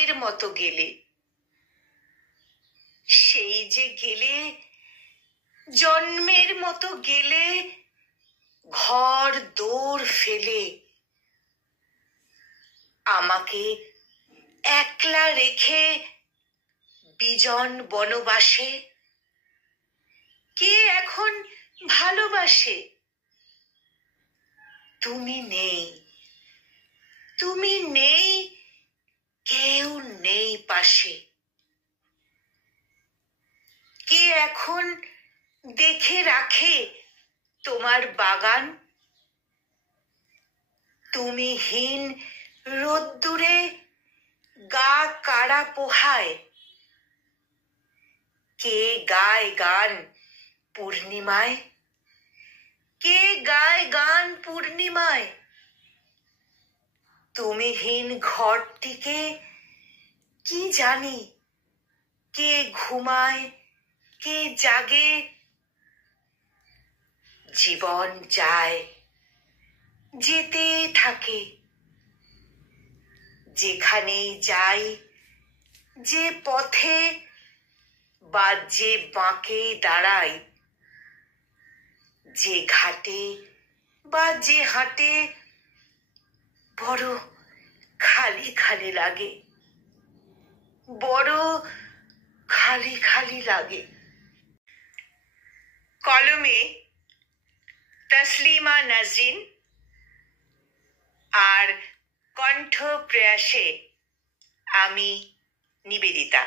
জন্মের মতো গেলে, সেই যে গেলে, জন্মের মতো গেলে, ঘর দোর ফেলে আমাকে একলা রেখে বিজন বনবাসে। কে এখন ভালোবাসে? তুমি নেই, তুমি নেই, কেউ নেই পাশে। কে এখন দেখে রাখে তোমার বাগান? তুমিহীন রোদ্দুরে গা কাড়া পোহায়। কে গায় গান পূর্ণিমায়? কে গায় গান পূর্ণিমায়? তুমিহীন ঘরটিকে কি জানি, কে ঘুমায়, কে জাগে। জীবন যায়, যেতে থাকে, যেখানেই যাই, যে পথে বা যে বাঁকে দাঁড়াই, যে ঘাটে বা যে হাটে, বড় খালি খালি লাগে, বড় খালি খালি লাগে। কলমে তসলিমা নাজরিন আর কণ্ঠ প্রয়াসে আমি নিবেদিতা।